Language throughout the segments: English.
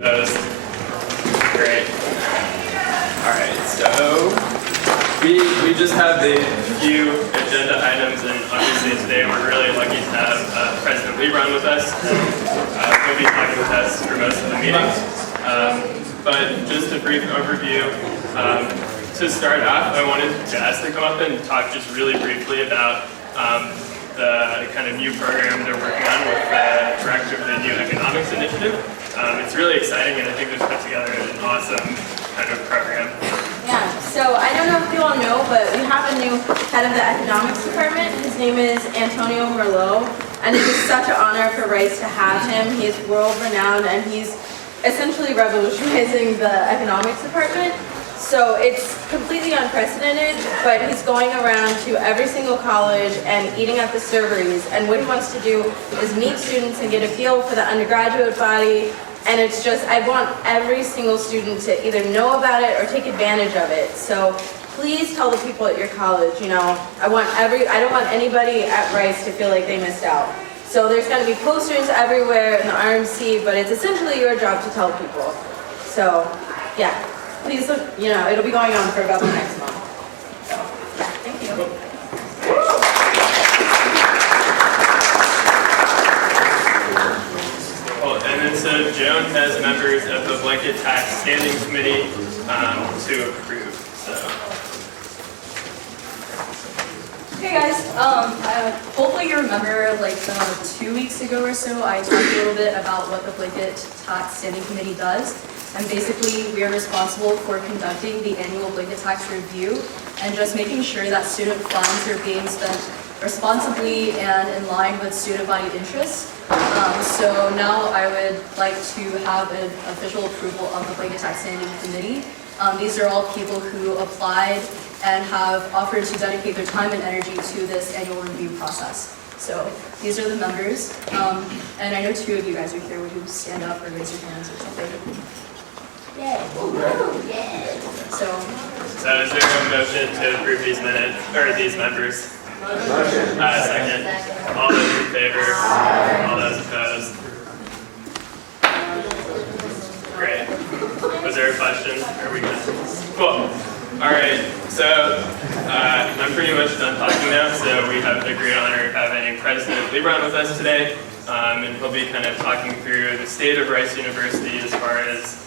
That was great. All right, so we just have a few agenda items, and obviously today we're really lucky to have President Leebron with us. He'll be talking with us for most of the meeting. But just a brief overview. To start off, I wanted Jazz to come up and talk just really briefly about the kind of new program they're working on with the director of the New Economics Initiative. It's really exciting, and I think they've put together an awesome kind of program. Yeah, so I don't know if you all know, but we have a new head of the economics department. His name is Antonio Merlot, and it is such an honor for Rice to have him. He is world-renowned, and he's essentially revolutionizing the economics department. So it's completely unprecedented, but he's going around to every single college and eating at the serveries. And what he wants to do is meet students and get a feel for the undergraduate body. And it's just, I want every single student to either know about it or take advantage of it. So please tell the people at your college, you know, I don't want anybody at Rice to feel like they missed out. So there's going to be posters everywhere in the RMC, but it's essentially your job to tell people. So, yeah. Please look, you know, it'll be going on for about the next month. So, yeah, thank you. Well, and then so Joan has members of the Blanket Tax Standing Committee to approve. So. Hey guys, hopefully you remember like 2 weeks ago or so, I talked a little bit about what the Blanket Tax Standing Committee does. And basically, we are responsible for conducting the annual blanket tax review and just making sure that student funds are being spent responsibly and in line with student body interests. So now I would like to have an official approval of the Blanket Tax Standing Committee. These are all people who applied and have offered to dedicate their time and energy to this annual review process. So these are the members. And I know 2 of you guys are here. Would you stand up or raise your hands or something? Yay. So is there a motion to approve these minutes, or these members? Motion. Second. All those in favor? All those opposed? Great. Was there a question? Are we good? Cool. All right. So I'm pretty much done talking now. So we have the great honor of having President Leebron with us today, and he'll be kind of talking through the state of Rice University as far as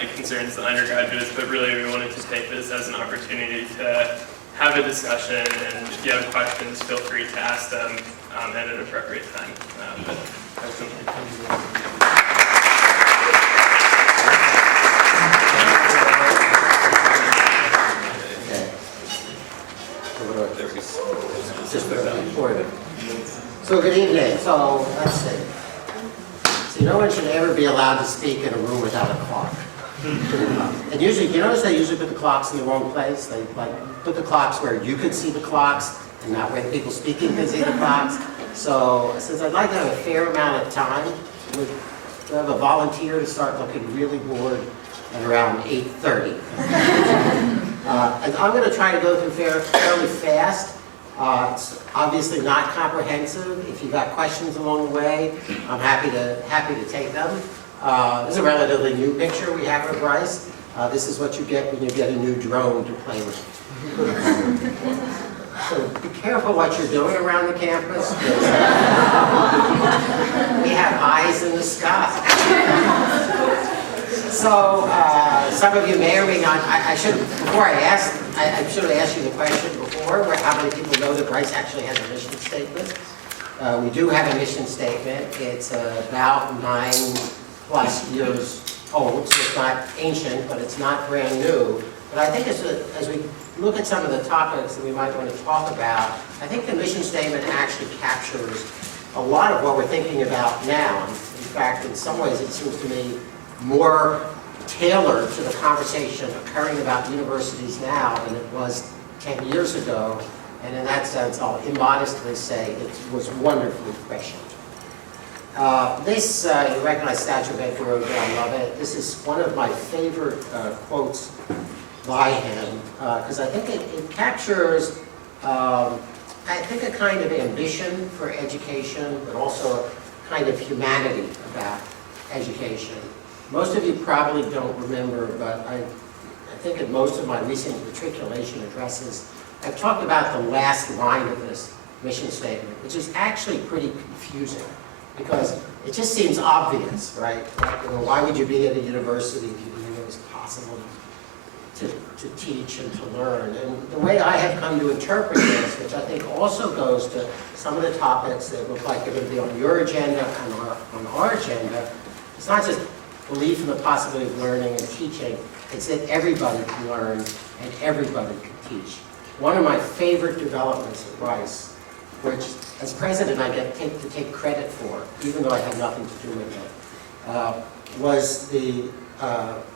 it concerns the undergraduates, but really we wanted to take this as an opportunity to have a discussion, and if you have questions, feel free to ask them at an appropriate time. So good evening. So let's see. So no one should ever be allowed to speak in a room without a clock. And usually, you notice they usually put the clocks in the wrong place. They put the clocks where you could see the clocks and not where the people speaking can see the clocks. So since I'd like to have a fair amount of time, we'll have a volunteer to start looking really bored at around 8:30. And I'm going to try to go through fairly fast. It's obviously not comprehensive. If you've got questions along the way, I'm happy to take them. This is a relatively new picture we have of Rice. This is what you get when you get a new drone to play with. So be careful what you're doing around the campus. We have eyes in the sky. So some of you may or may not. I should have asked you the question before. How many people know that Rice actually has a mission statement? We do have a mission statement. It's about 9+ years old, so it's not ancient, but it's not brand new. But I think as we look at some of the topics that we might want to talk about, I think the mission statement actually captures a lot of what we're thinking about now. In fact, in some ways, it seems to me more tailored to the conversation occurring about universities now than it was 10 years ago. And in that sense, I'll immodestly say it was wonderfully prescient. You recognize Statue of Edgar Road, I love it. This is one of my favorite quotes by him, because I think it captures, I think, a kind of ambition for education, but also a kind of humanity about education. Most of you probably don't remember, but I think in most of my recent matriculation addresses, I've talked about the last line of this mission statement, which is actually pretty confusing because it just seems obvious, right? You know, why would you be at a university if you knew it was possible to teach and to learn? And the way I have come to interpret this, which I think also goes to some of the topics that look like they're going to be on your agenda and on our agenda, it's not just belief in the possibility of learning and teaching, it's that everybody can learn and everybody can teach. One of my favorite developments at Rice, which as president I get to take credit for, even though I had nothing to do with it, was the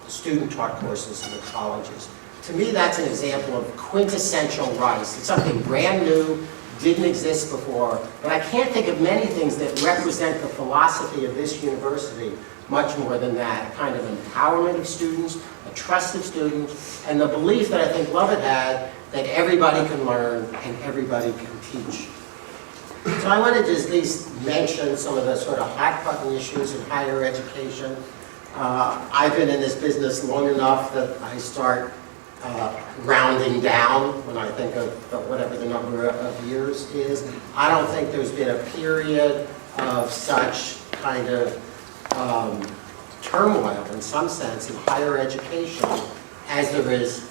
student-taught courses in the colleges. To me, that's an example of quintessential Rice. It's something brand new, didn't exist before, but I can't think of many things that represent the philosophy of this university much more than that, a kind of empowerment of students, a trust of students, and the belief that I think Lovett had that everybody can learn and everybody can teach. So I wanted to at least mention some of the sort of hot-button issues in higher education. I've been in this business long enough that I start rounding down when I think of whatever the number of years is. I don't think there's been a period of such kind of turmoil, in some sense, in higher education as there is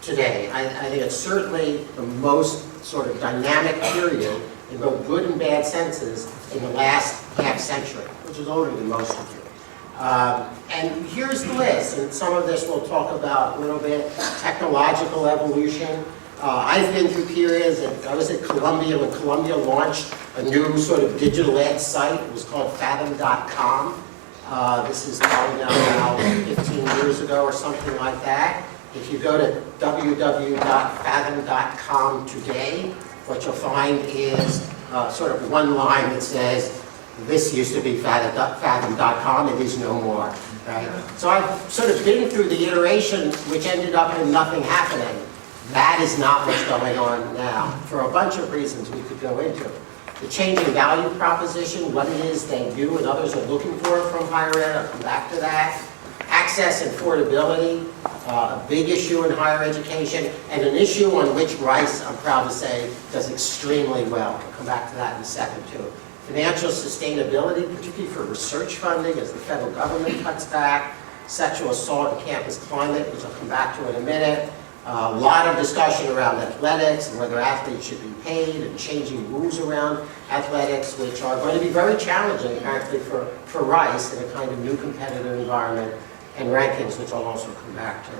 today. I think it's certainly the most sort of dynamic period in both good and bad senses in the last half century, which is older than most of you. And here's the list, and some of this we'll talk about a little bit. Technological evolution. I've been through periods, I was at Columbia when Columbia launched a new sort of digital ed site. It was called Fathom.com. This is probably now 15 years ago or something like that. If you go to www.fathom.com today, what you'll find is sort of one line that says, this used to be Fathom.com, it is no more. Right? So I've sort of been through the iteration which ended up in nothing happening. That is not what's going on now, for a bunch of reasons we could go into. The changing value proposition, what it is they do and others are looking for from higher ed, I'll come back to that. Access and affordability, a big issue in higher education, and an issue on which Rice, I'm proud to say, does extremely well. I'll come back to that in a second too. Financial sustainability, particularly for research funding as the federal government cuts back. Sexual assault and campus climate, which I'll come back to in a minute. A lot of discussion around athletics and whether athletes should be paid and changing rules around athletics, which are going to be very challenging, apparently, for Rice in a kind of new competitive environment, and rankings, which I'll also come back to.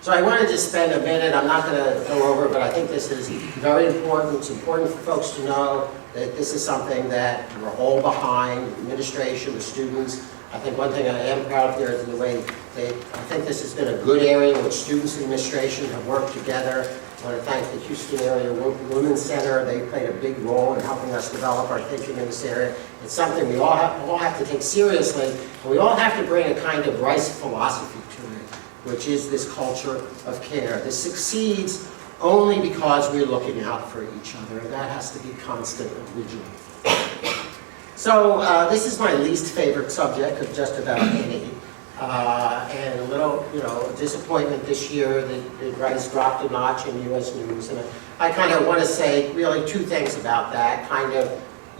So I wanted to spend a minute, I'm not going to go over it, but I think this is very important. It's important for folks to know that this is something that we're all behind, the administration, the students. I think one thing I am proud of here is the way I think this has been a good area in which students and administration have worked together. I want to thank the Houston Area Women's Center. They played a big role in helping us develop our thinking in this area. It's something we all have to take seriously, and we all have to bring a kind of Rice philosophy to it, which is this culture of care. This succeeds only because we're looking out for each other, and that has to be constant and vigilant. So this is my least favorite subject of just about any. And a little, disappointment this year that Rice dropped a notch in U.S. News. And I kind of want to say really two things about that. Kind of,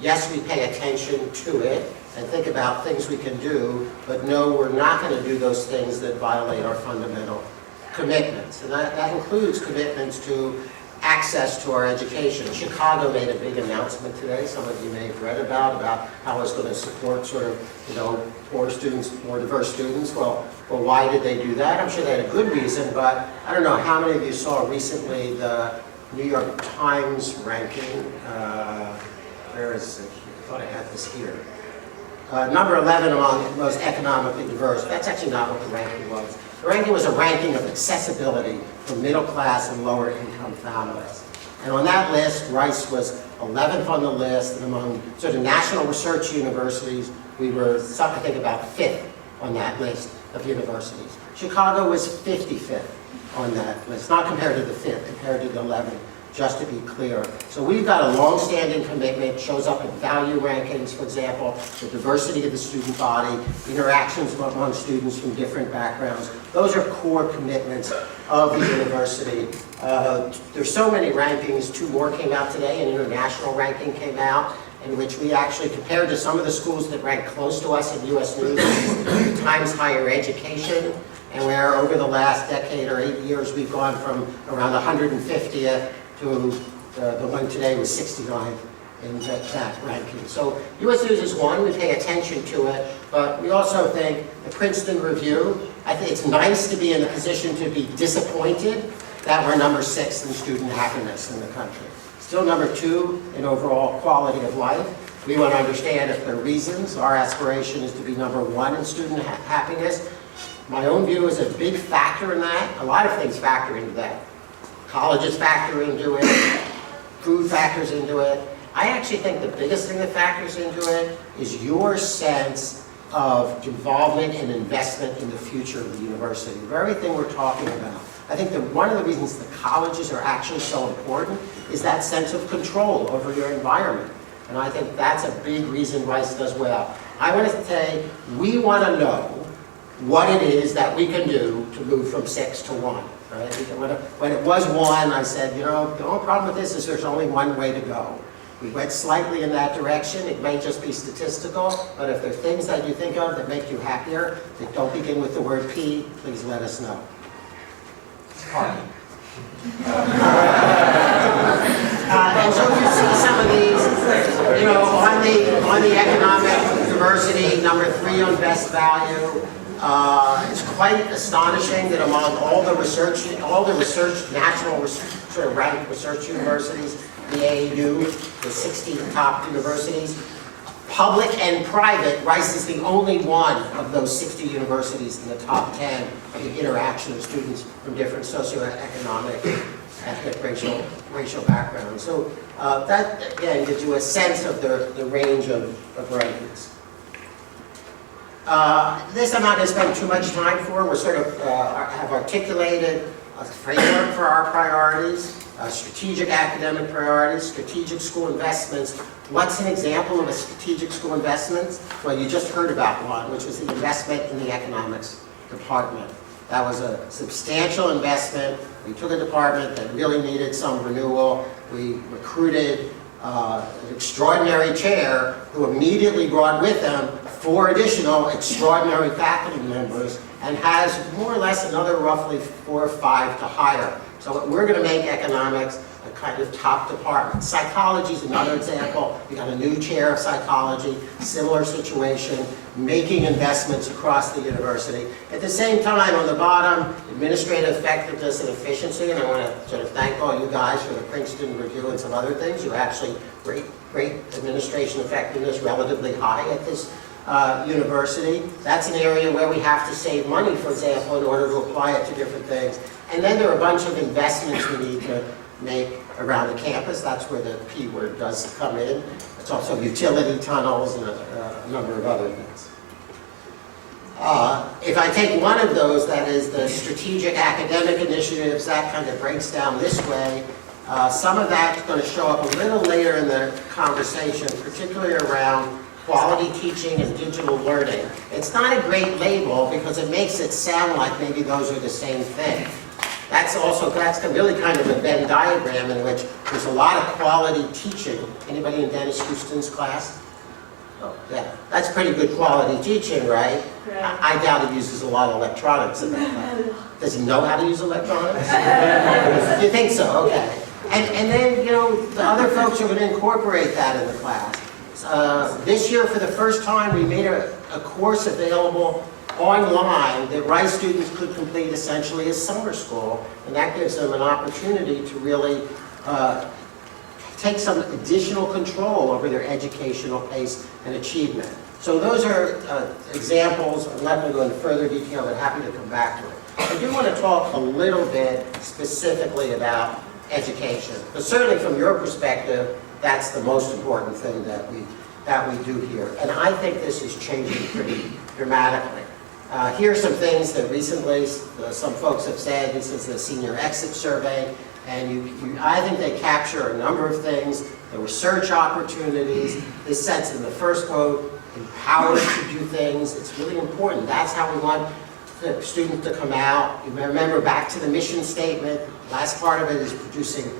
yes, we pay attention to it and think about things we can do, but no, we're not going to do those things that violate our fundamental commitments. And that includes commitments to access to our education. Chicago made a big announcement today, some of you may have read about how it's going to support sort of, poor students, more diverse students. Well, why did they do that? I'm sure they had a good reason, but I don't know how many of you saw recently the New York Times ranking. Where is it? I thought I had this here. Number 11 among most economically diverse. That's actually not what the ranking was. The ranking was a ranking of accessibility for middle class and lower income families. And on that list, Rice was 11th on the list, and among sort of national research universities, we were, I think, about 5th on that list of universities. Chicago was 55th on that list, not compared to the 5th, compared to the 11th just to be clear. So we've got a long-standing commitment, shows up in value rankings, for example, the diversity of the student body, interactions among students from different backgrounds. Those are core commitments of the university. There's so many rankings, 2 more came out today, an international ranking came out, in which we actually compared to some of the schools that rank close to us in U.S. News, Times Higher Education, and where over the last decade or 8 years we've gone from around 150th to the one today was 69 in that ranking. So U.S. News is one, we pay attention to it, but we also think the Princeton Review, I think it's nice to be in the position to be disappointed that we're number 6 in student happiness in the country. Still number 2 in overall quality of life. We want to understand if there are reasons. Our aspiration is to be number 1 in student happiness. My own view is a big factor in that. A lot of things factor into that. Colleges factor into it, food factors into it. I actually think the biggest thing that factors into it is your sense of involvement and investment in the future of the university, the very thing we're talking about. I think that one of the reasons the colleges are actually so important is that sense of control over your environment. And I think that's a big reason Rice does well. I want to say, we want to know what it is that we can do to move from 6 to 1. Right? When it was 1, I said, you know, the only problem with this is there's only one way to go. We went slightly in that direction. It may just be statistical, but if there are things that you think of that make you happier, that don't begin with the word P, please let us know. Parking. And so you see some of these, you know, on the economic diversity, number 3 on best value. It's quite astonishing that among all the research, national sort of ranked research universities, the AAU, the 60 top universities, public and private, Rice is the only one of those 60 universities in the top 10 of the interaction of students from different socioeconomic, ethnic, racial backgrounds. So that, again, gives you a sense of the range of rankings. This I'm not going to spend too much time for. We're sort of have articulated a framework for our priorities, strategic academic priorities, strategic school investments. What's an example of a strategic school investment? Well, you just heard about one, which was the investment in the economics department. That was a substantial investment. We took a department that really needed some renewal. We recruited an extraordinary chair who immediately brought with him 4 additional extraordinary faculty members and has more or less another roughly 4 or 5 to hire. So we're going to make economics a kind of top department. Psychology is another example. We got a new chair of psychology, similar situation, making investments across the university. At the same time, on the bottom, administrative effectiveness and efficiency, and I want to sort of thank all you guys for the Princeton Review and some other things. You actually great administration effectiveness, relatively high at this university. That's an area where we have to save money, for example, in order to apply it to different things. And then there are a bunch of investments we need to make around the campus. That's where the P word does come in. It's also utility tunnels and a number of other things. If I take one of those, that is the strategic academic initiatives, that kind of breaks down this way. Some of that's going to show up a little later in the conversation, particularly around quality teaching and digital learning. It's not a great label because it makes it sound like maybe those are the same thing. That's really kind of a Venn diagram in which there's a lot of quality teaching. Anybody in Dennis Houston's class? Oh, yeah. That's pretty good quality teaching, right? I doubt he uses a lot of electronics in that class. Does he know how to use electronics? You think so? Okay. And then, you know, the other folks are going to incorporate that in the class. This year, for the first time, we made a course available online that Rice students could complete essentially as summer school, and that gives them an opportunity to really take some additional control over their educational pace and achievement. So those are examples. I'm not going to go into further detail, but happy to come back to it. I do want to talk a little bit specifically about education, but certainly from your perspective, that's the most important thing that we do here. And I think this is changing pretty dramatically. Here are some things that recently some folks have said. This is the senior exit survey, And I think they capture a number of things, the research opportunities. This sets in the first quote, empowered to do things. It's really important. That's how we want the student to come out. You remember back to the mission statement, the last part of it is producing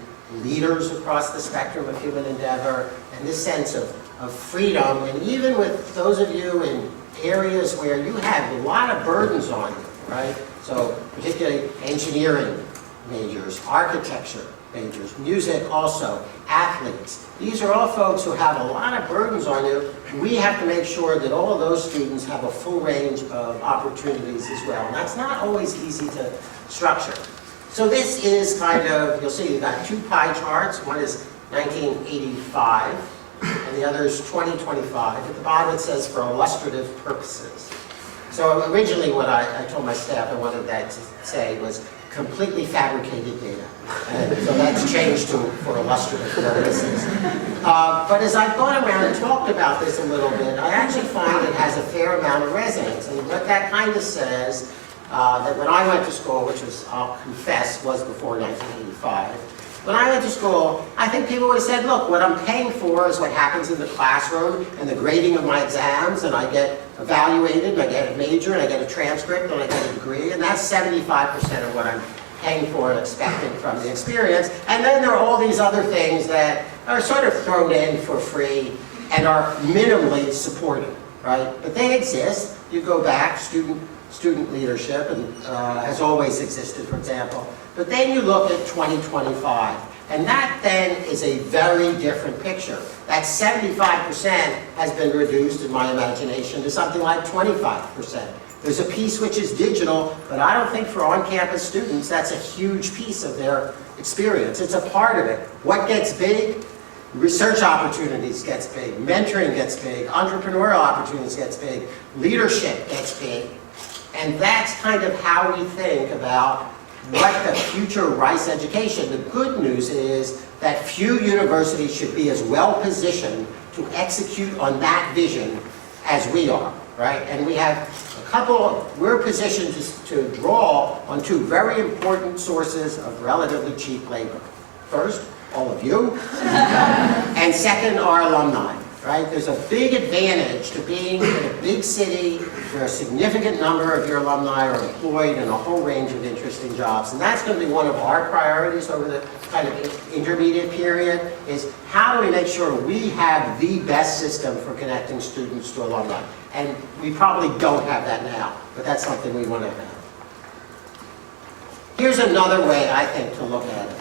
leaders across the spectrum of human endeavor, and this sense of freedom. And even with those of you in areas where you have a lot of burdens on you, right? So particularly engineering majors, architecture majors, music also, athletes. These are all folks who have a lot of burdens on you. We have to make sure that all of those students have a full range of opportunities as well. And that's not always easy to structure. So this is kind of, you'll see you've got two pie charts. One is 1985, and the other is 2025. At the bottom it says for illustrative purposes. So originally what I told my staff I wanted that to say was completely fabricated data. And so that's changed to for illustrative purposes. But as I've gone around and talked about this a little bit, I actually find it has a fair amount of resonance. And what that kind of says, that when I went to school, which was, I'll confess, was before 1985, when I went to school, I think people would have said, look, what I'm paying for is what happens in the classroom and the grading of my exams, and I get evaluated, and I get a major, and I get a transcript, and I get a degree, and that's 75% of what I'm paying for and expecting from the experience. And then there are all these other things that are sort of thrown in for free and are minimally supported, right? But they exist. You go back, student leadership and has always existed, for example. But then you look at 2025, and that then is a very different picture. That 75% has been reduced, in my imagination, to something like 25%. There's a piece which is digital, but I don't think for on-campus students that's a huge piece of their experience. It's a part of it. What gets big? Research opportunities gets big, mentoring gets big, entrepreneurial opportunities gets big, leadership gets big. And that's kind of how we think about what the future Rice education. The good news is that few universities should be as well positioned to execute on that vision as we are, right? And we have a couple, we're positioned to draw on two very important sources of relatively cheap labor. First, all of you, and second, our alumni. Right? There's a big advantage to being in a big city where a significant number of your alumni are employed in a whole range of interesting jobs. And that's going to be one of our priorities over the kind of intermediate period, is how do we make sure we have the best system for connecting students to alumni? And we probably don't have that now, but that's something we want to have. Here's another way, I think, to look at it.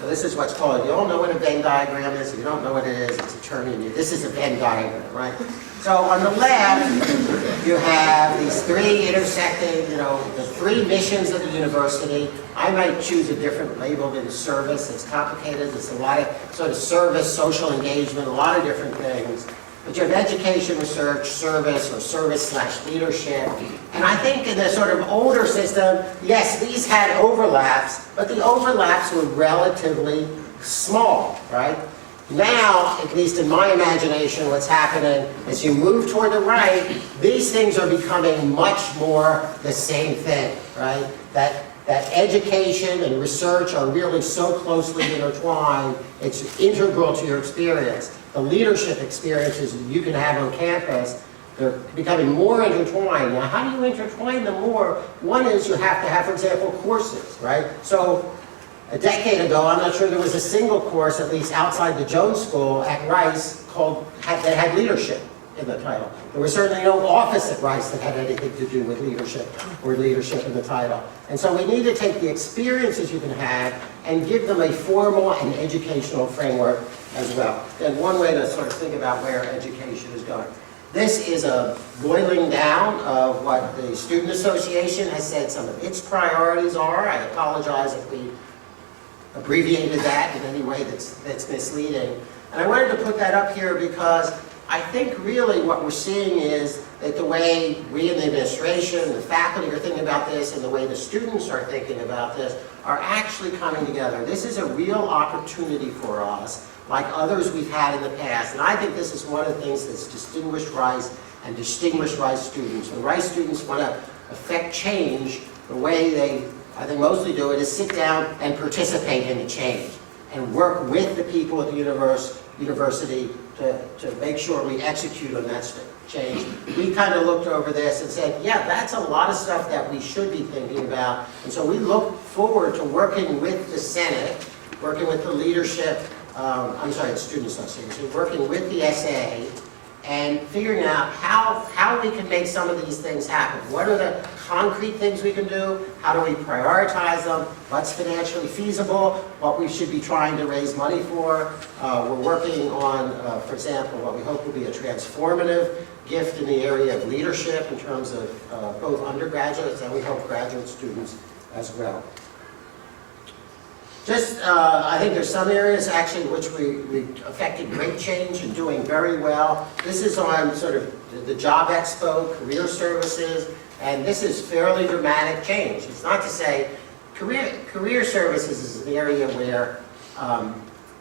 So this is what's called, you all know what a Venn diagram is? If you don't know what it is, it's a term you need. This is a Venn diagram, right? So on the left, you have these three intersecting, the three missions of the university. I might choose a different label than service. It's complicated. There's a lot of sort of service, social engagement, a lot of different things. But you have education, research, service, or service/leadership. And I think in the sort of older system, yes, these had overlaps, but the overlaps were relatively small, right? Now, at least in my imagination, what's happening as you move toward the right, these things are becoming much more the same thing, right? That education and research are really so closely intertwined, it's integral to your experience. The leadership experiences you can have on campus, they're becoming more intertwined. Now, how do you intertwine them more? One is you have to have, for example, courses, right? So a decade ago, I'm not sure there was a single course, at least outside the Jones School at Rice, that had leadership in the title. There was certainly no office at Rice that had anything to do with leadership or leadership in the title. And so we need to take the experiences you can have and give them a formal and educational framework as well. And one way to sort of think about where education is going. This is a boiling down of what the Student Association has said some of its priorities are. I apologize if we abbreviated that in any way that's misleading. And I wanted to put that up here because I think really what we're seeing is that the way we in the administration, the faculty are thinking about this, and the way the students are thinking about this are actually coming together. This is a real opportunity for us, like others we've had in the past. And I think this is one of the things that's distinguished Rice and distinguished Rice students. When Rice students want to affect change, the way they I think mostly do it, is sit down and participate in the change and work with the people at the university to make sure we execute on that change. We kind of looked over this and said, yeah, that's a lot of stuff that we should be thinking about. And so we look forward to working with the Senate, working with the leadership, I'm sorry, the Student Association, working with the SA, and figuring out how we can make some of these things happen. What are the concrete things we can do? How do we prioritize them? What's financially feasible? What we should be trying to raise money for? We're working on, for example, what we hope will be a transformative gift in the area of leadership in terms of both undergraduates and we hope graduate students as well. I think there's some areas actually which we affected great change and doing very well. This is on sort of the Job Expo, career services, and this is fairly dramatic change. It's not to say career services is an area where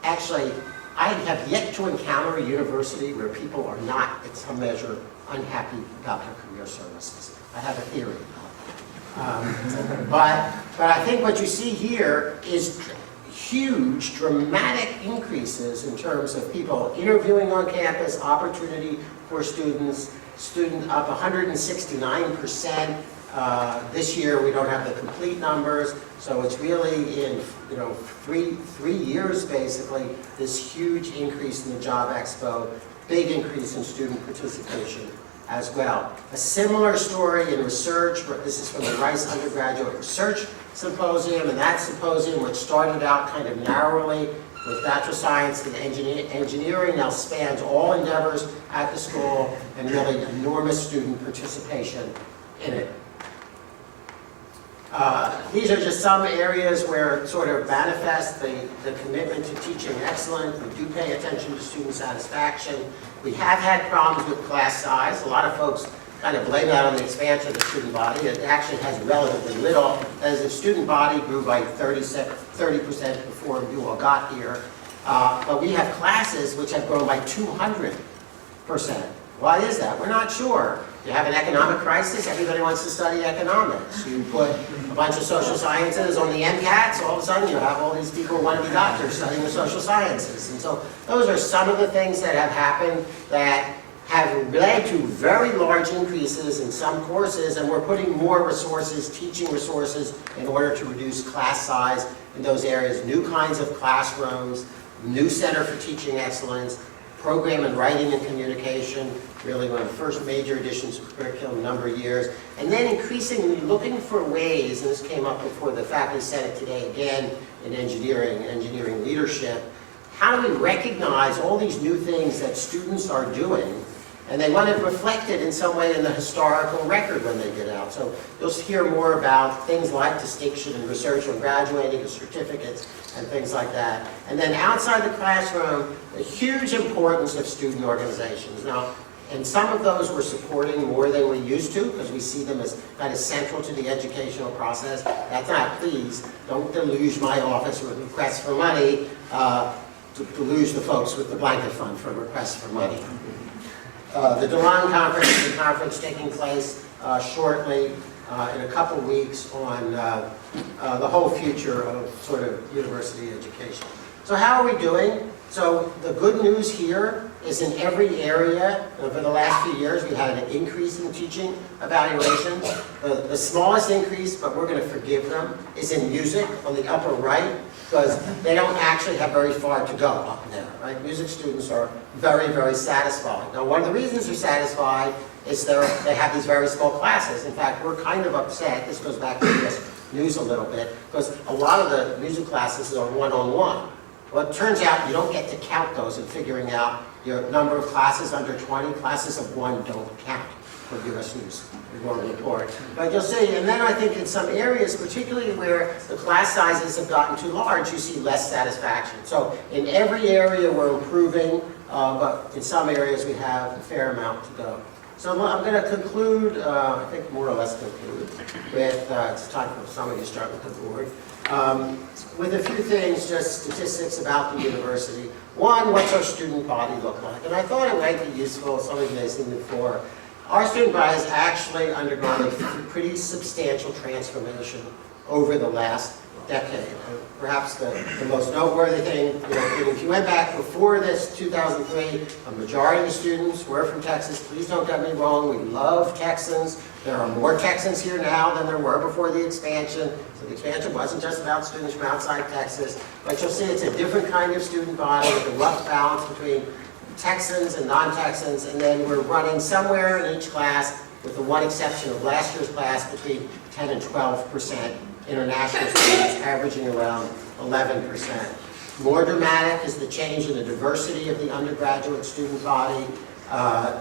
actually I have yet to encounter a university where people are not, in some measure, unhappy about their career services. I have a theory. But I think what you see here is huge, dramatic increases in terms of people interviewing on campus, opportunity for students, student up 169%. This year we don't have the complete numbers, so it's really in three years basically, this huge increase in the Job Expo, big increase in student participation as well. A similar story in research, this is from the Rice Undergraduate Research Symposium, and that symposium, which started out kind of narrowly with natural science and engineering, now spans all endeavors at the school and really enormous student participation in it. These are just some areas where it sort of manifests the commitment to teaching excellence. We do pay attention to student satisfaction. We have had problems with class size. A lot of folks kind of blame that on the expansion of the student body. It actually has relatively little, as the student body grew by 30% before you all got here. But we have classes which have grown by 200%. Why is that? We're not sure. You have an economic crisis, everybody wants to study economics. You put a bunch of social sciences on the MCATs, all of a sudden you have all these people who want to be doctors studying the social sciences. And so those are some of the things that have happened that have led to very large increases in some courses, and we're putting more resources, teaching resources, in order to reduce class size in those areas. New kinds of classrooms, new Center for Teaching Excellence, program in writing and communication, really one of the first major additions to curriculum in a number of years, and then increasingly looking for ways, and this came up before the Faculty Senate today again, in engineering leadership, how do we recognize all these new things that students are doing, and they want it reflected in some way in the historical record when they get out. So you'll hear more about things like distinction in research when graduating, and certificates, and things like that. And then outside the classroom, the huge importance of student organizations. Now, and some of those we're supporting more than we used to, because we see them as kind of central to the educational process. That's not, please, don't deluge my office with requests for money, to deluge the folks with the blanket fund for requests for money. The Duran Conference is a conference taking place shortly, in a couple weeks, on the whole future of sort of university education. So how are we doing? So the good news here is in every area, over the last few years, we had an increase in teaching evaluations. The smallest increase, but we're going to forgive them, is in music on the upper right, because they don't actually have very far to go up there, right? Music students are very, very satisfied. Now, one of the reasons they're satisfied is they have these very small classes. In fact, we're kind of upset, this goes back to this news a little bit, because a lot of the music classes are one-on-one. Well, it turns out you don't get to count those in figuring out your number of classes under 20. Classes of 1 don't count for US News report. But you'll see, and then I think in some areas, particularly where the class sizes have gotten too large, you see less satisfaction. So in every area we're improving, but in some areas we have a fair amount to go. So I'm going to conclude, I think more or less conclude, with, it's time for some of you to start with the board, with a few things, just statistics about the university. One, what's our student body look like? And I thought it might be useful, some of you may have seen before. Our student body has actually undergone a pretty substantial transformation over the last decade. Perhaps the most noteworthy thing, if you went back before this 2003, a majority of the students were from Texas. Please don't get me wrong, we love Texans. There are more Texans here now than there were before the expansion. So the expansion wasn't just about students from outside Texas, but you'll see it's a different kind of student body with a rough balance between Texans and non-Texans, and then we're running somewhere in each class, with the one exception of last year's class, between 10 and 12% international students, averaging around 11%. More dramatic is the change in the diversity of the undergraduate student body.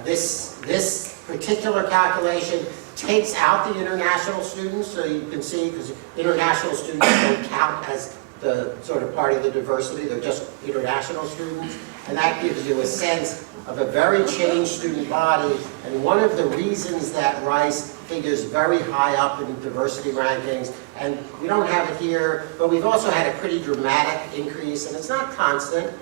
This particular calculation takes out the international students, so you can see, because international students don't count as the sort of part of the diversity, they're just international students, and that gives you a sense of a very changed student body, and one of the reasons that Rice figures very high up in diversity rankings, and we don't have it here, but we've also had a pretty dramatic increase, and it's not constant,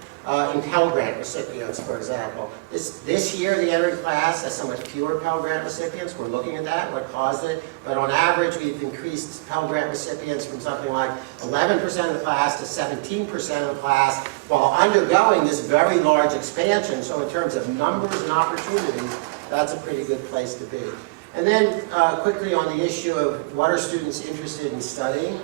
in Pell Grant recipients, for example. This year, the entering class has somewhat fewer Pell Grant recipients. We're looking at that, what caused it. But on average, we've increased Pell Grant recipients from something like 11% of the class to 17% of the class, while undergoing this very large expansion. So in terms of numbers and opportunities, that's a pretty good place to be. And then quickly on the issue of what are students interested in studying.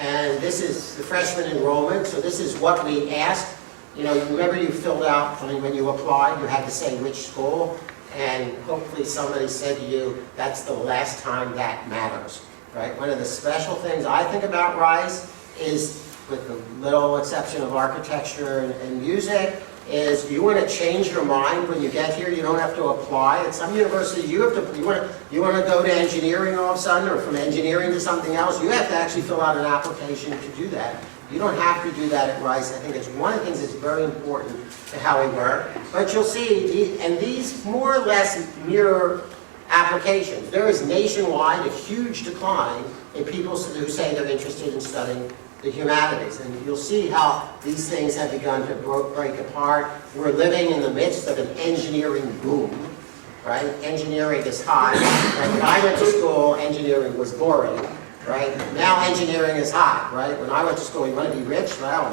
And this is the freshman enrollment. So this is what we asked. Remember you filled out, when you applied, you had to say which school, and hopefully somebody said to you, that's the last time that matters, right? One of the special things I think about Rice is, with the little exception of architecture and music, is you want to change your mind when you get here. You don't have to apply. At some universities, you want to go to engineering all of a sudden, or from engineering to something else. You have to actually fill out an application to do that. You don't have to do that at Rice. I think it's one of the things that's very important to how we work. But you'll see, and these more or less mirror applications. There is nationwide a huge decline in people who say they're interested in studying the humanities. And you'll see how these things have begun to break apart. We're living in the midst of an engineering boom, right? Engineering is hot. And when I went to school, engineering was boring. Right? Now engineering is hot, right? When I went to school, you want to be rich? Well,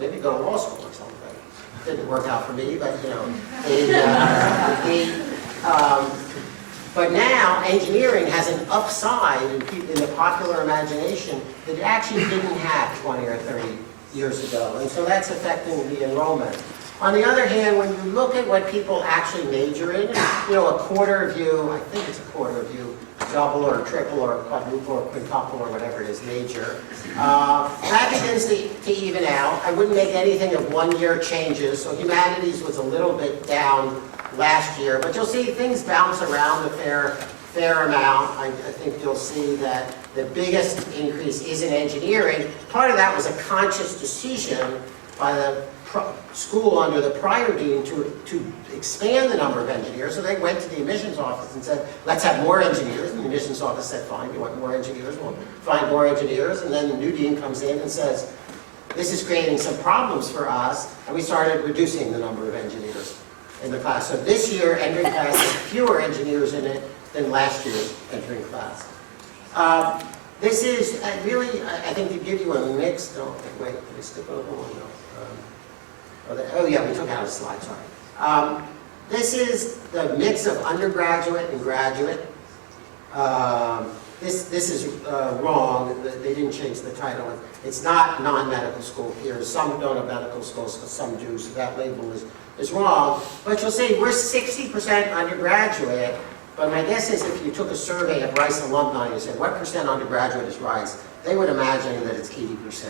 maybe go to law school or something. Didn't work out for me, but but now engineering has an upside in the popular imagination that it actually didn't have 20 or 30 years ago, and so that's affecting the enrollment. On the other hand, when you look at what people actually major in, a quarter of you, I think it's a quarter of you, double or triple or quadruple or quintuple or whatever it is, major. That begins to even out. I wouldn't make anything of one-year changes, so humanities was a little bit down last year, but you'll see things bounce around a fair amount. I think you'll see that the biggest increase is in engineering. Part of that was a conscious decision by the school under the prior dean to expand the number of engineers. So they went to the admissions office and said, let's have more engineers. And the admissions office said, fine, you want more engineers? We'll find more engineers. And then the new dean comes in and says, this is creating some problems for us. And we started reducing the number of engineers in the class. So this year, entering class has fewer engineers in it than last year's entering class. This is really, I think, to give you a mix. Wait, let me skip over one. Oh yeah, we took out a slide, sorry. This is the mix of undergraduate and graduate. This is wrong. They didn't change the title. It's not non-medical school peers. Some don't have medical schools, some do, so that label is wrong. But you'll see we're 60% undergraduate, but my guess is if you took a survey of Rice alumni and said, what percent undergraduate is Rice? They would imagine that it's 80%.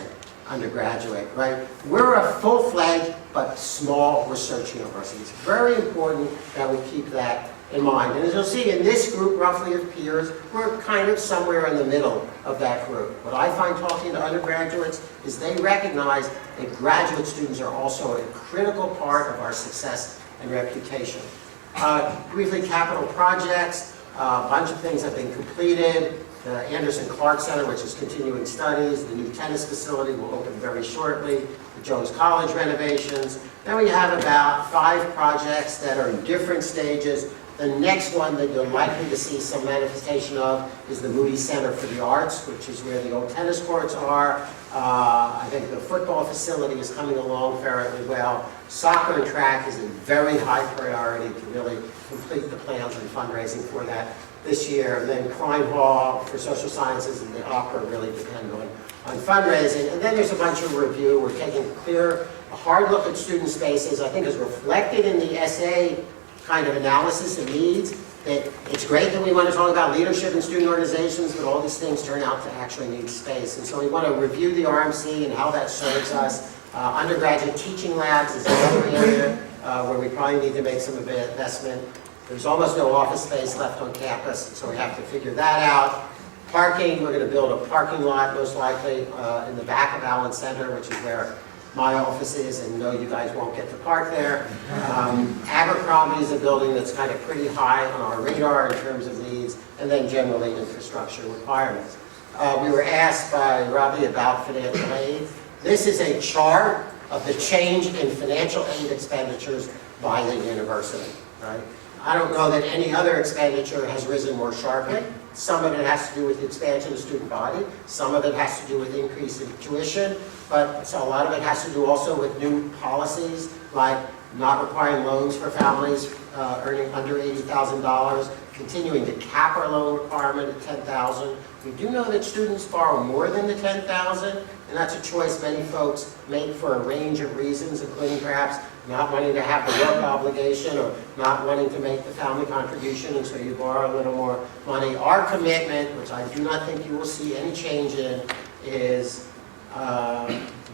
Undergraduate, right? We're a full-fledged but small research university. It's very important that we keep that in mind. And as you'll see in this group, roughly of peers, we're kind of somewhere in the middle of that group. What I find talking to undergraduates is they recognize that graduate students are also a critical part of our success and reputation. Briefly, capital projects, a bunch of things have been completed. The Anderson Clark Center, which is continuing studies. The new tennis facility will open very shortly. The Jones College renovations. Then we have about 5 projects that are in different stages. The next one that you're likely to see some manifestation of is the Moody Center for the Arts, which is where the old tennis courts are. I think the football facility is coming along fairly well. Soccer and track is a very high priority to really complete the plans and fundraising for that this year. And then Klein Hall for social sciences and the opera really depend on fundraising. And then there's a bunch of review. We're taking a hard look at student spaces. I think is reflected in the SA kind of analysis of needs, that it's great that we want to talk about leadership in student organizations, but all these things turn out to actually need space. And so we want to review the RMC and how that serves us. Undergraduate teaching labs is another area where we probably need to make some investment. There's almost no office space left on campus, so we have to figure that out. Parking, we're going to build a parking lot most likely in the back of Allen Center, which is where my office is, and no, you guys won't get to park there. Abercrombie is a building that's kind of pretty high on our radar in terms of needs, and then generally infrastructure requirements. We were asked by Robbie about financial aid. This is a chart of the change in financial aid expenditures by the university, right? I don't know that any other expenditure has risen more sharply. Some of it has to do with the expansion of the student body. Some of it has to do with increase in tuition. But so a lot of it has to do also with new policies, like not requiring loans for families earning under $80,000, continuing to cap our loan requirement at $10,000. We do know that students borrow more than the $10,000, and that's a choice many folks make for a range of reasons, including perhaps not wanting to have the work obligation or not wanting to make the family contribution, and so you borrow a little more money. Our commitment, which I do not think you will see any change in, is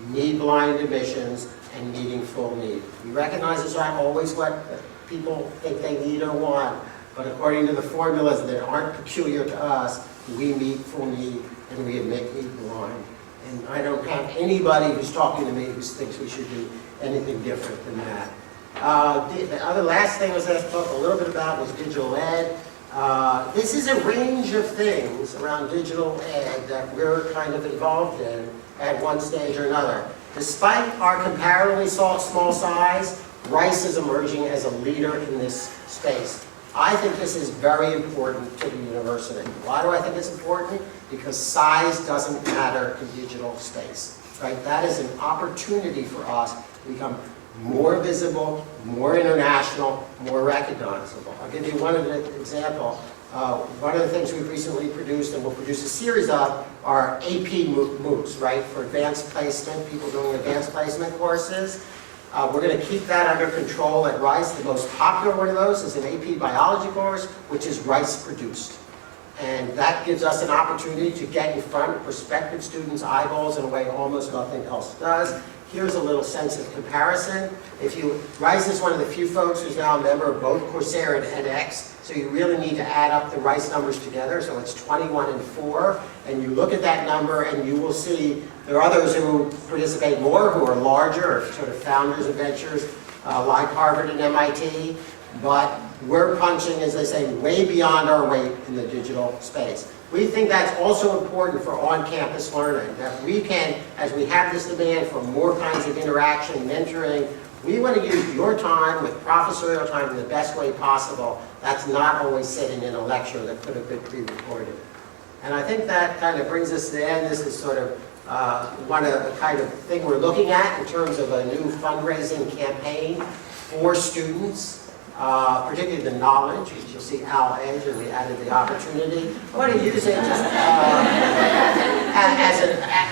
need-blind admissions and meeting full need. We recognize it's not always what people think they need or want, but according to the formulas that aren't peculiar to us, we meet full need and we admit need-blind. And I don't have anybody who's talking to me who thinks we should do anything different than that. The other last thing I was asked to talk a little bit about was digital ed. This is a range of things around digital ed that we're kind of involved in at one stage or another. Despite our comparatively small size, Rice is emerging as a leader in this space. I think this is very important to the university. Why do I think it's important? Because size doesn't matter in digital space, right? That is an opportunity for us to become more visible, more international, more recognizable. I'll give you one example. One of the things we've recently produced, and we'll produce a series of, are AP MOOCs, right, for advanced placement, people doing advanced placement courses. We're going to keep that under control at Rice. The most popular one of those is an AP biology course, which is Rice produced. And that gives us an opportunity to get in front of prospective students' eyeballs in a way almost nothing else does. Here's a little sense of comparison. Rice is one of the few folks who's now a member of both Coursera and edX, so you really need to add up the Rice numbers together, so it's 21 and 4, and you look at that number and you will see there are others who participate more, who are larger, or sort of founders of ventures, like Harvard and MIT, but we're punching, as they say, way beyond our weight in the digital space. We think that's also important for on-campus learning, that we can, as we have this demand for more kinds of interaction, mentoring, we want to use your time with professorial time in the best way possible. That's not always sitting in a lecture that could have been pre-recorded. And I think that kind of brings us to the end. This is sort of one of the kind of thing we're looking at in terms of a new fundraising campaign for students, particularly the knowledge, which you'll see Al Edge, and we added the opportunity. I want to use it just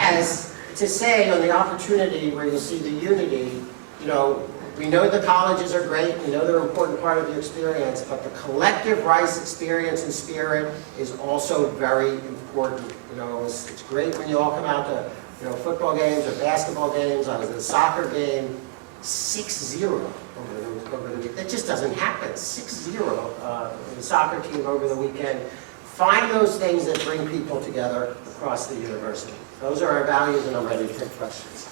as to say on the opportunity where you see the unity, you know, we know the colleges are great, we know they're an important part of the experience, but the collective Rice experience and spirit is also very important. You know, it's great when you all come out to, you know, football games or basketball games. I was at a soccer game, 6-0 over the week. That just doesn't happen. 6-0 the soccer team over the weekend. Find those things that bring people together across the university. Those are our values, and I'm ready to take questions.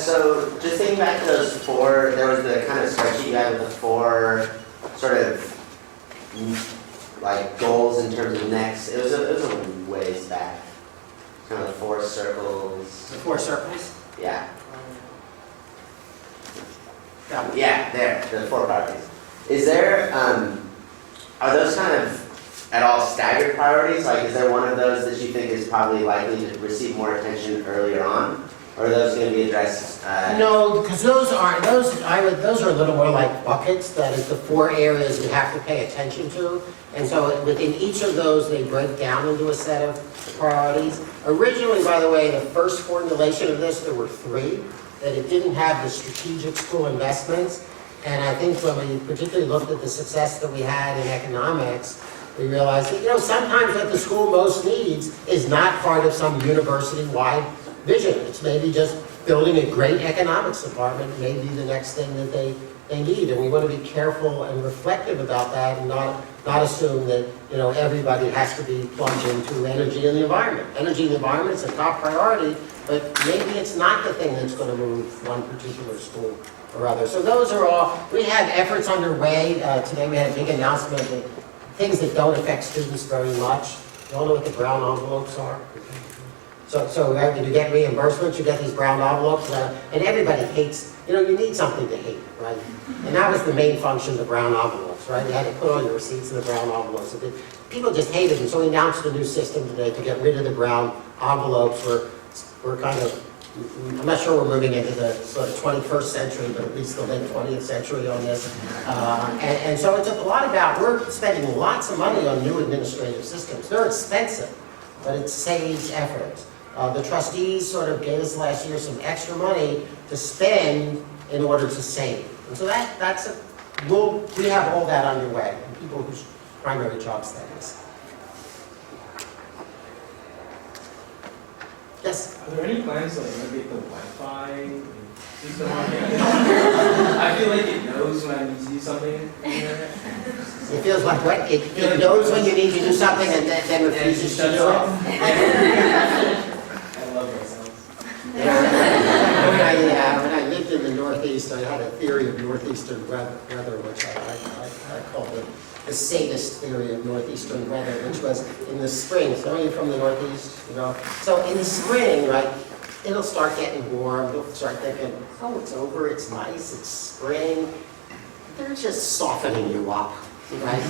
So just thinking back to those four, there was the kind of spreadsheet you had with the four sort of like goals in terms of next, it was a ways back. Kind of like 4 circles. The 4 circles? Yeah. Yeah. Yeah, there, the 4 priorities. Is there, are those kind of at all staggered priorities? Like, is there one of those that you think is probably likely to receive more attention earlier on? Or are those going to be addressed? No, because those are a little more like buckets, that is the 4 areas you have to pay attention to. And so within each of those, they break down into a set of priorities. Originally, by the way, the first formulation of this, there were 3, that it didn't have the strategic school investments. And I think when we particularly looked at the success that we had in economics, we realized that, sometimes what the school most needs is not part of some university-wide vision. It's maybe just building a great economics department may be the next thing that they need. And we want to be careful and reflective about that and not assume that, everybody has to be plugged into energy and the environment. Energy and the environment is a top priority, but maybe it's not the thing that's going to move one particular school or other. So those are all, we have efforts underway. Today we had a big announcement that things that don't affect students very much. You all know what the brown envelopes are? So when you get reimbursements, you get these brown envelopes, and everybody hates, you need something to hate, right? And that was the main function of the brown envelopes, right? You had to put all your receipts in the brown envelopes. People just hated them, so we announced a new system today to get rid of the brown envelopes. We're kind of, I'm not sure we're moving into the sort of 21st century, but at least the late 20th century on this. And so it's a lot about, we're spending lots of money on new administrative systems. They're expensive, but it saves effort. The trustees sort of gave us last year some extra money to spend in order to save. And so we have all that underway, and people whose primary jobs that is. Yes? Are there any plans to renovate the Wi-Fi system on here? I feel like it knows when I need to do something. It feels like what? It knows when you need to do something and then refuses to do it? I love myself. When I lived in the Northeast, I had a theory of Northeastern weather, which I called the sadist theory of Northeastern weather, which was in the spring. Some of you from the Northeast, So in the spring, right, it'll start getting warm. You'll start thinking, oh, it's over, it's nice, it's spring. They're just softening you up, right,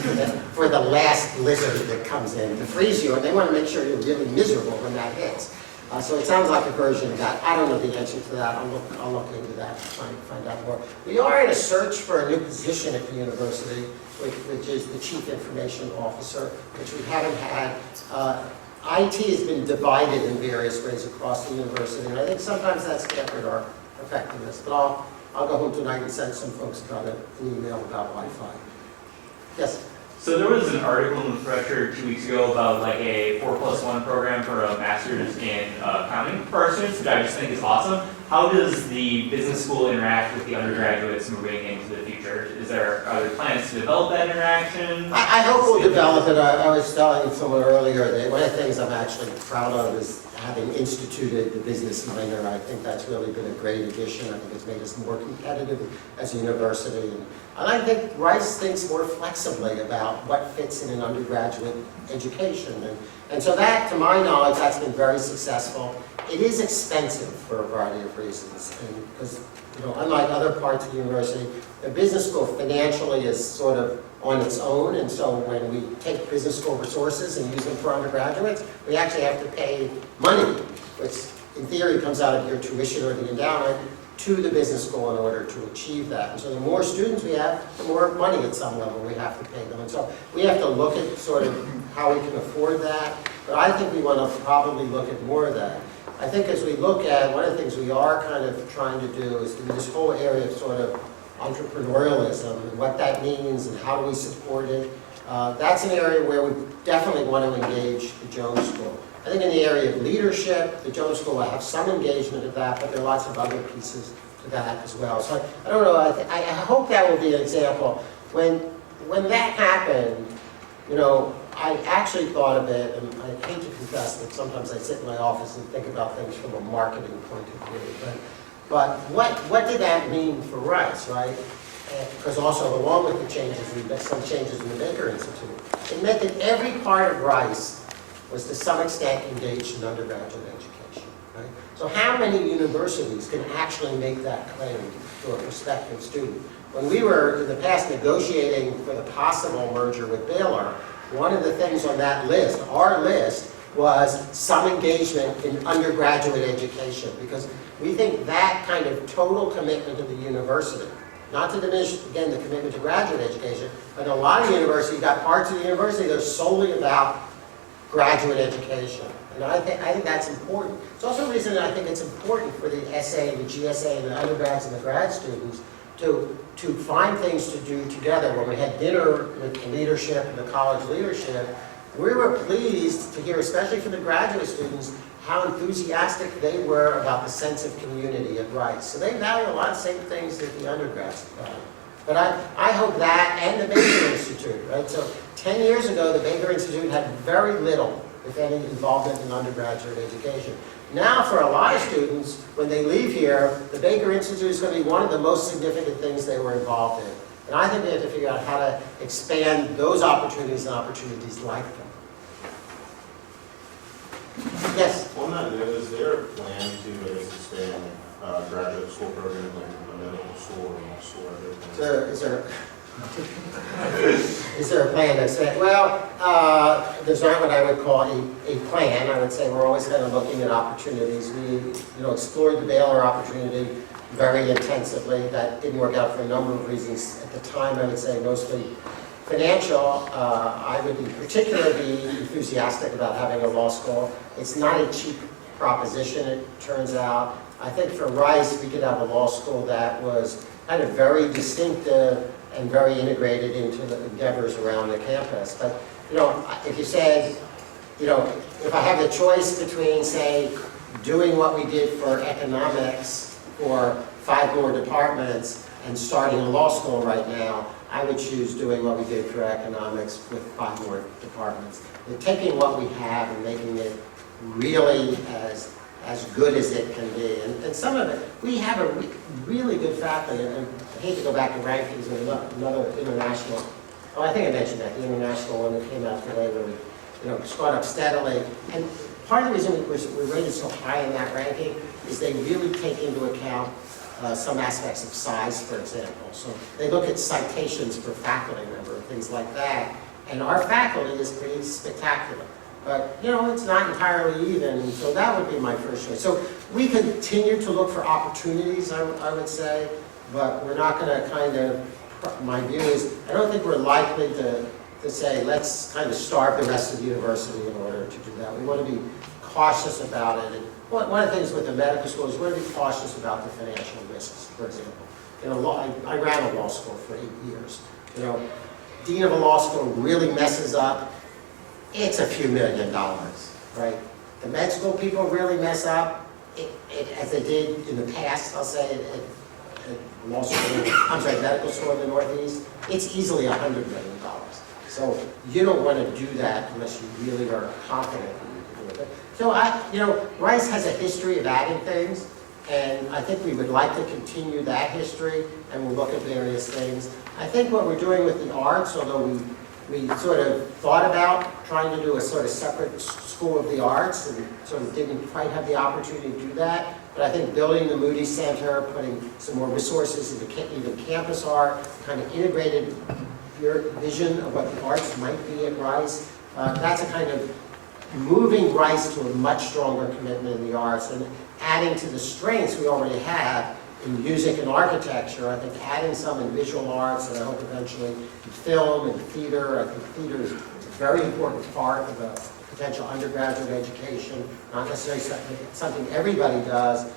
for the last blizzard that comes in to freeze you, and they want to make sure you're really miserable when that hits. So it sounds like a version of that. I don't know the answer to that. I'll look into that to find out more. We are in a search for a new position at the university, which is the Chief Information Officer, which we haven't had. IT has been divided in various ways across the university, and I think sometimes that's hampered our effectiveness. But I'll go home tonight and send some folks about an email about Wi-Fi. Yes? So there was an article in the Fresher 2 weeks ago about like a 4+1 program for a master's in accounting for our students, which I just think is awesome. How does the business school interact with the undergraduates moving into the future? Are there plans to develop that interaction? I hope we'll develop it. I was telling someone earlier that one of the things I'm actually proud of is having instituted the business minor. I think that's really been a great addition. I think it's made us more competitive as a university. And I think Rice thinks more flexibly about what fits in an undergraduate education. And so that, to my knowledge, that's been very successful. It is expensive for a variety of reasons. And because, unlike other parts of the university, the business school financially is sort of on its own. And so when we take business school resources and use them for undergraduates, we actually have to pay money, which in theory comes out of your tuition or the endowment, to the business school in order to achieve that. And so the more students we have, the more money at some level we have to pay them. And so we have to look at sort of how we can afford that. But I think we want to probably look at more of that. I think as we look at, one of the things we are kind of trying to do is do this whole area of sort of entrepreneurialism and what that means and how do we support it. That's an area where we definitely want to engage the Jones School. I think in the area of leadership, the Jones School will have some engagement of that, but there are lots of other pieces to that as well. So I don't know, I hope that will be an example. When that happened, I actually thought of it, and I hate to confess that sometimes I sit in my office and think about things from a marketing point of view. But what did that mean for Rice, right? because also along with the changes, some changes in the Baker Institute, it meant that every part of Rice was to some extent engaged in undergraduate education. Right? So how many universities can actually make that claim to a prospective student? When we were in the past negotiating for the possible merger with Baylor, one of the things on that list, our list, was some engagement in undergraduate education, because we think that kind of total commitment to the university, not to diminish, again, the commitment to graduate education, but in a lot of universities, you've got parts of the university that are solely about graduate education. And I think that's important. It's also a reason that I think it's important for the SA and the GSA and the undergrads and the grad students to find things to do together. When we had dinner with the leadership and the college leadership, we were pleased to hear, especially from the graduate students, how enthusiastic they were about the sense of community at Rice. So they value a lot of the same things that the undergrads value. But I hope that, and the Baker Institute, right? So 10 years ago, the Baker Institute had very little, if any, involvement in undergraduate education. Now, for a lot of students, when they leave here, the Baker Institute is going to be one of the most significant things they were involved in. And I think we have to figure out how to expand those opportunities and opportunities like them. Yes? On that note, is there a plan to expand graduate school programs like a medical school or law school? Is there a plan to say, well, there's not what I would call a plan. I would say we're always kind of looking at opportunities. We explored the Baylor opportunity very intensively. That didn't work out for a number of reasons. At the time, I would say mostly financial. I would in particular be enthusiastic about having a law school. It's not a cheap proposition, it turns out. I think for Rice, we could have a law school that was kind of very distinctive and very integrated into the endeavors around the campus. But, if you said, if I have the choice between, say, doing what we did for economics for 5 more departments and starting a law school right now, I would choose doing what we did for economics with 5 more departments. And taking what we have and making it really as good as it can be. And some of it, we have a really good faculty, and I hate to go back to rankings with another international, I think I mentioned that, the international one that came out today really, it's gone up steadily. And part of the reason we're rated so high in that ranking is they really take into account some aspects of size, for example. So they look at citations per faculty member, things like that. And our faculty is pretty spectacular. But, it's not entirely even, and so that would be my first choice. So we continue to look for opportunities, I would say, but we're not going to my view is, I don't think we're likely to say, let's kind of starve the rest of the university in order to do that. We want to be cautious about it. And one of the things with the medical school is we want to be cautious about the financial risks, for example. I ran a law school for 8 years. Dean of a law school really messes up, it's a few $1 million, right? The med school people really mess up, as they did in the past, I'll say, at law school, medical school in the Northeast, it's easily $100 million. So you don't want to do that unless you really are confident that you can do it. So Rice has a history of adding things, and I think we would like to continue that history, and we'll look at various things. I think what we're doing with the arts, although we sort of thought about trying to do a sort of separate school of the arts and sort of didn't quite have the opportunity to do that. But I think building the Moody Center, putting some more resources into even campus art, kind of integrated your vision of what the arts might be at Rice, that's a kind of moving Rice to a much stronger commitment in the arts and adding to the strengths we already have in music and architecture. I think adding some in visual arts, and I hope eventually in film and theater. I think theater is a very important part of a potential undergraduate education, not necessarily something everybody does,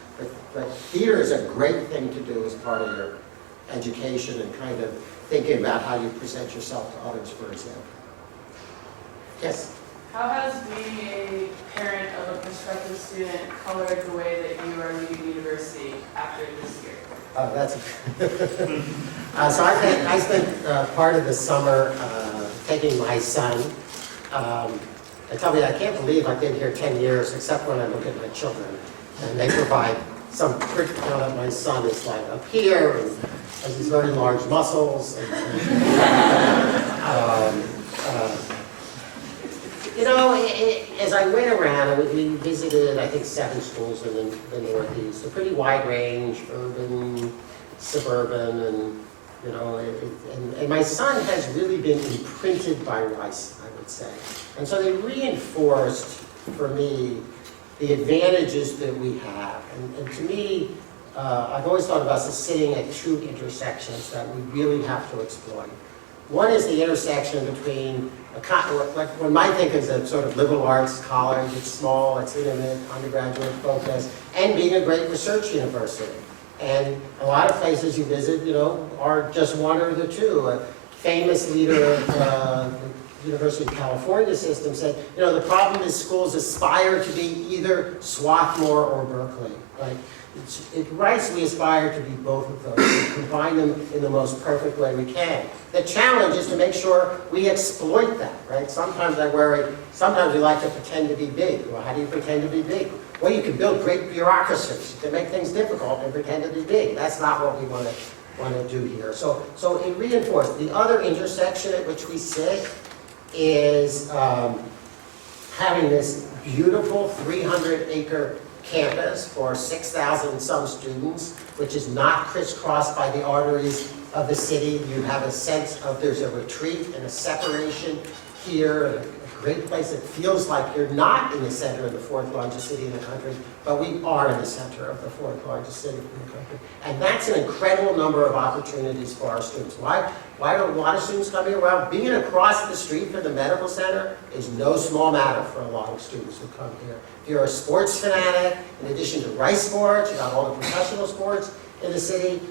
but theater is a great thing to do as part of your education and kind of thinking about how you present yourself to others, for example. Yes? How has being a parent of a prospective student colored the way that you are leaving university after this year? That's so I spent part of the summer taking my son. I tell me I can't believe I've been here 10 years, except when I look at my children, and they provide some now that my son is like up here and has these very large muscles. You know, as I went around, we visited, I think, 7 schools in the Northeast, a pretty wide range, urban, suburban, and, you know, and my son has really been imprinted by Rice, I would say. And so they reinforced, for me, the advantages that we have. And to me, I've always thought of us as sitting at 2 intersections that we really have to exploit. One is the intersection between, like one might think is a sort of liberal arts college, it's small, it's intimate, undergraduate focus, and being a great research university. And a lot of places you visit, you know, are just one or the two. A famous leader of the University of California system said, you know, the problem is schools aspire to be either Swarthmore or Berkeley. Right? At Rice, we aspire to be both of those, and combine them in the most perfect way we can. The challenge is to make sure we exploit that, right? Sometimes I worry, sometimes we like to pretend to be big. Well, how do you pretend to be big? Well, you can build great bureaucracies. You can make things difficult and pretend to be big. That's not what we want to do here. So it reinforced. The other intersection at which we sit is having this beautiful 300-acre campus for 6,000 some students, which is not crisscrossed by the arteries of the city. You have a sense of there's a retreat and a separation here, a great place. It feels like you're not in the center of the 4th largest city in the country, but we are in the center of the 4th largest city in the country. And that's an incredible number of opportunities for our students. Why are a lot of students coming around? Being across the street from the medical center is no small matter for a lot of students who come here. If you're a sports fanatic, in addition to Rice sports, you got all the professional sports in the city.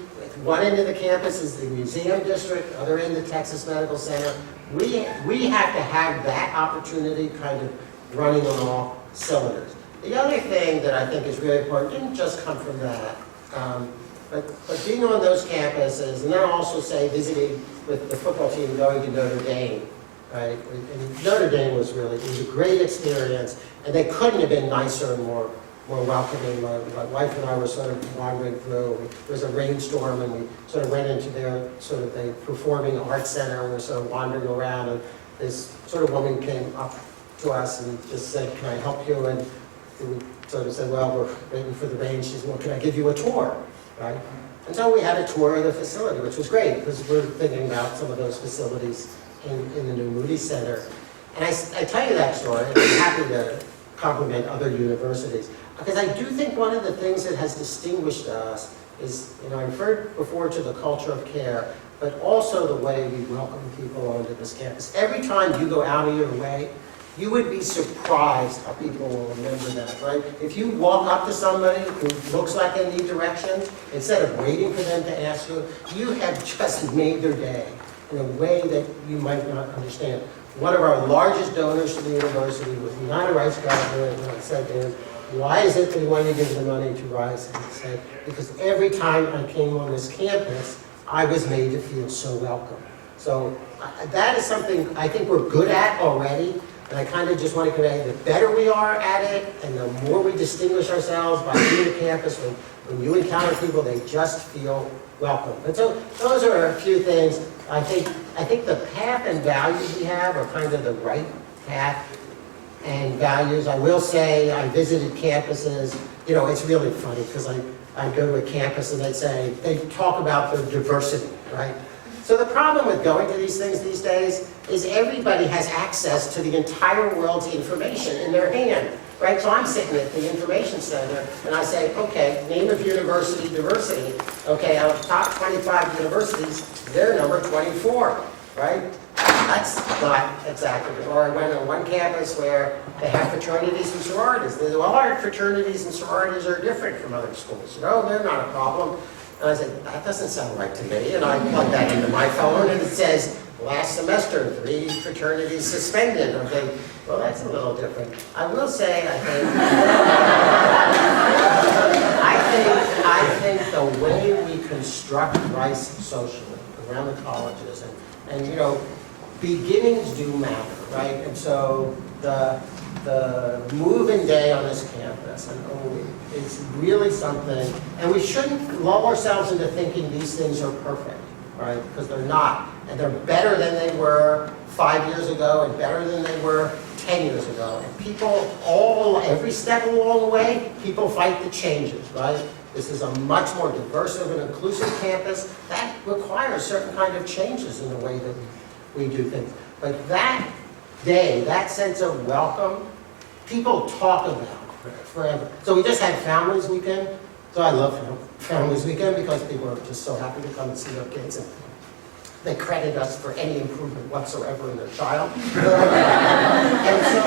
One end of the campus is the museum district, other end the Texas Medical Center. We have to have that opportunity kind of running on all cylinders. The other thing that I think is really important didn't just come from that, but being on those campuses, and then also say visiting with the football team going to Notre Dame, right? And Notre Dame was a great experience, and they couldn't have been nicer and more welcoming. My wife and I were sort of wandering through. There was a rainstorm, and we sort of went into their sort of the performing arts center, and we were sort of wandering around, and this sort of woman came up to us and just said, "Can I help you?" And we sort of said, "Well, we're waiting for the rain." She said, "Well, can I give you a tour?" Right? And so we had a tour of the facility, which was great, because we're thinking about some of those facilities in the new Moody Center. And I tell you that story, and I'm happy to compliment other universities, because I do think one of the things that has distinguished us is, you know, I referred before to the culture of care, but also the way we welcome people onto this campus. Every time you go out of your way, you would be surprised how people will remember that, right? If you walk up to somebody who looks like they need directions, instead of waiting for them to ask you, you have just made their day in a way that you might not understand. One of our largest donors to the university was not a Rice graduate, and I said to him, "Why is it that you want to give the money to Rice?" And he said, "Because every time I came on this campus, I was made to feel so welcome." So that is something I think we're good at already. And I kind of just want to convey, the better we are at it, and the more we distinguish ourselves by being a campus, when you encounter people, they just feel welcome. And so those are a few things. I think the path and values we have are kind of the right path and values. I will say I visited campuses. You know, it's really funny because I go to a campus and they talk about their diversity, right? So the problem with going to these things these days is everybody has access to the entire world's information in their hand, right? So I'm sitting at the information center and I say, okay, name of university diversity. Okay, out of the top 25 universities, they're number 24, right? That's not exactly. Or I went on one campus where they have fraternities and sororities. They say, well, our fraternities and sororities are different from other schools. No, they're not a problem. And I said, that doesn't sound right to me. And I plug that into my phone and it says, last semester, 3 fraternities suspended. I'm thinking, well, that's a little different. I will say, I think the way we construct Rice socially around the colleges, and you know, beginnings do matter, right? And so the move-in day on this campus, and is really something, and we shouldn't lull ourselves into thinking these things are perfect, right? Because they're not, and they're better than they were 5 years ago and better than they were 10 years ago. And people every step along the way, people fight the changes, right? This is a much more diverse and inclusive campus that requires certain kind of changes in the way that we do things. But that day, that sense of welcome, people talk about forever. So we just had Families Weekend. So I love Families Weekend because people are just so happy to come and see their kids, and they credit us for any improvement whatsoever in their child. And so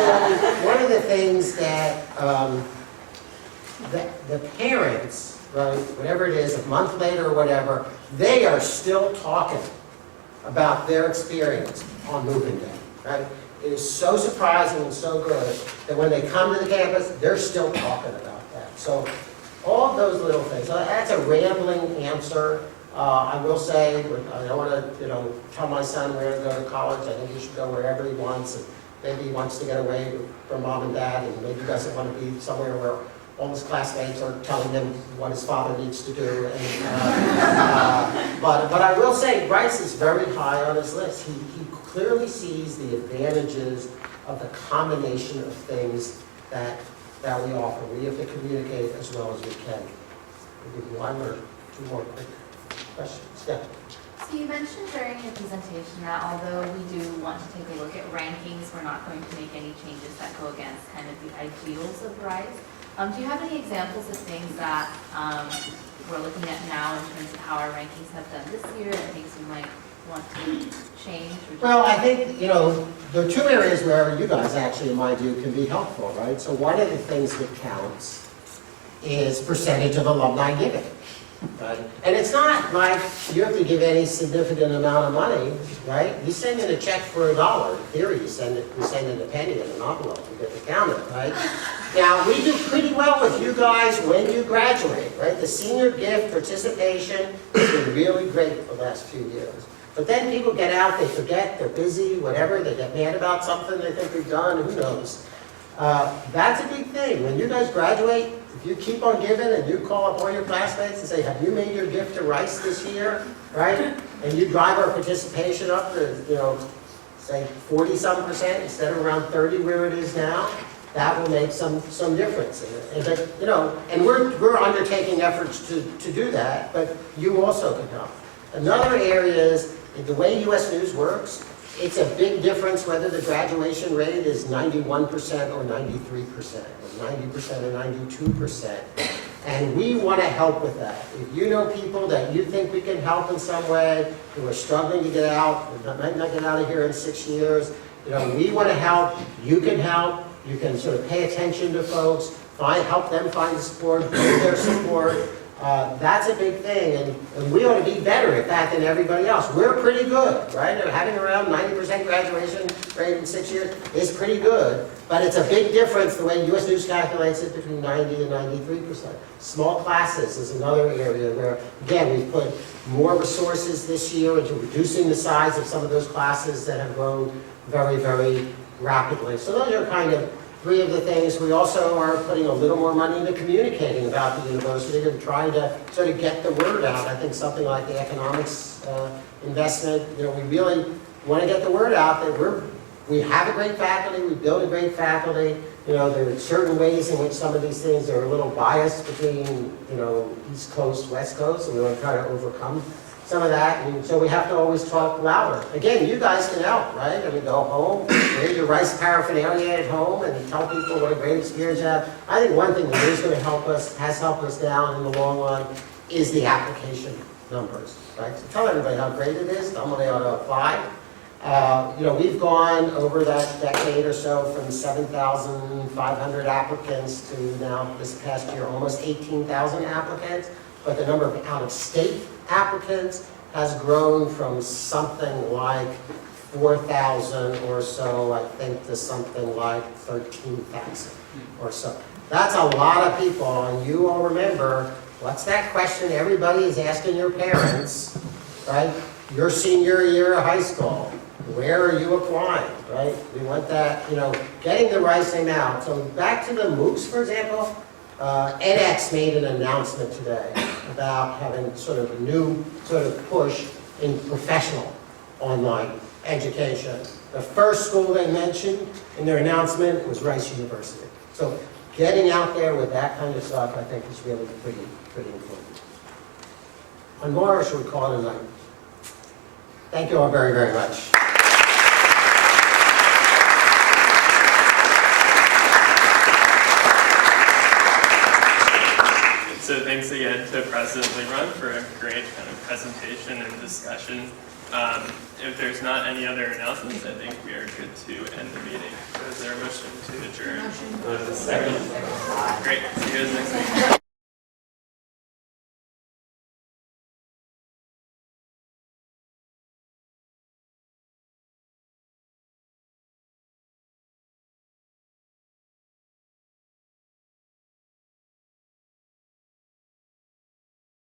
one of the things that the parents, right, whatever it is, a month later or whatever, they are still talking about their experience on moving day, right? It is so surprising and so good that when they come to the campus, they're still talking about that. So all of those little things. So that's a rambling answer. I will say, I don't want to, tell my son where to go to college. I think he should go wherever he wants. And maybe he wants to get away from mom and dad, and maybe he doesn't want to be somewhere where all his classmates are telling him what his father needs to do. But I will say, Bryce is very high on his list. He clearly sees the advantages of the combination of things that we offer. We have to communicate as well as we can. Maybe one or two more quick questions. Yeah. So you mentioned during your presentation that although we do want to take a look at rankings, we're not going to make any changes that go against kind of the ideals of RISE. Do you have any examples of things that we're looking at now in terms of how our rankings have done this year and things we might want to change? Well, I think, there are two areas where you guys actually, in my view, can be helpful, right? So one of the things that counts is percentage of alumni giving, right? And it's not like you have to give any significant amount of money, right? You send in a check for $1. In theory, you send in a penny in an envelope. You get to count it, right? Now, we do pretty well with you guys when you graduate, right? The senior gift participation has been really great for the last few years. But then people get out, they forget, they're busy, whatever, they get mad about something they think we've done, who knows? That's a big thing. When you guys graduate, if you keep on giving and you call up all your classmates and say, have you made your gift to Rice this year, right? And you drive our participation up to, say 40-some% instead of around 30 where it is now, that will make some difference. And we're undertaking efforts to do that, but you also can help. Another area is the way U.S. News works. It's a big difference whether the graduation rate is 91% or 93%, or 90% or 92%. And we want to help with that. If you know people that you think we can help in some way, who are struggling to get out, who might not get out of here in 6 years, we want to help. You can help. You can sort of pay attention to folks, help them find the support, build their support. That's a big thing, and we ought to be better at that than everybody else. We're pretty good, right? Having around 90% graduation rate in 6 years is pretty good, but it's a big difference the way U.S. News calculates it between 90 and 93%. Small classes is another area where, again, we've put more resources this year into reducing the size of some of those classes that have grown very, very rapidly. So those are kind of three of the things. We also are putting a little more money into communicating about the university and trying to sort of get the word out. I think something like the economics investment, we really want to get the word out that we have a great faculty, we build a great faculty. There are certain ways in which some of these things are a little biased between, East Coast, West Coast, and we want to try to overcome some of that, and so we have to always talk louder. Again, you guys can help, right? Go home, raise your Rice paraphernalia at home, and tell people what a great experience you have. I think one thing that is going to help us, has helped us down in the long run, is the application numbers, right? So tell everybody how great it is, tell them they ought to apply. We've gone over that decade or so from 7,500 applicants to now, this past year, almost 18,000 applicants, but the number of out-of-state applicants has grown from something like 4,000 or so, I think, to something like 13,000 or so. That's a lot of people, and you all remember, what's that question everybody is asking your parents, right? Your senior year of high school, where are you applying, right? We want that, getting the right name out. So back to the MOOCs, for example, edX made an announcement today about having sort of a new sort of push in professional online education. The first school they mentioned in their announcement was Rice University. So getting out there with that kind of stuff, I think, is really pretty important. On Morris, we call it a night. Thank you all very, very much. So thanks again to President Leebron for a great kind of presentation and discussion. If there's not any other announcements, I think we are good to end the meeting. So is there a motion to adjourn? Motion. Second. Great. See you guys next week.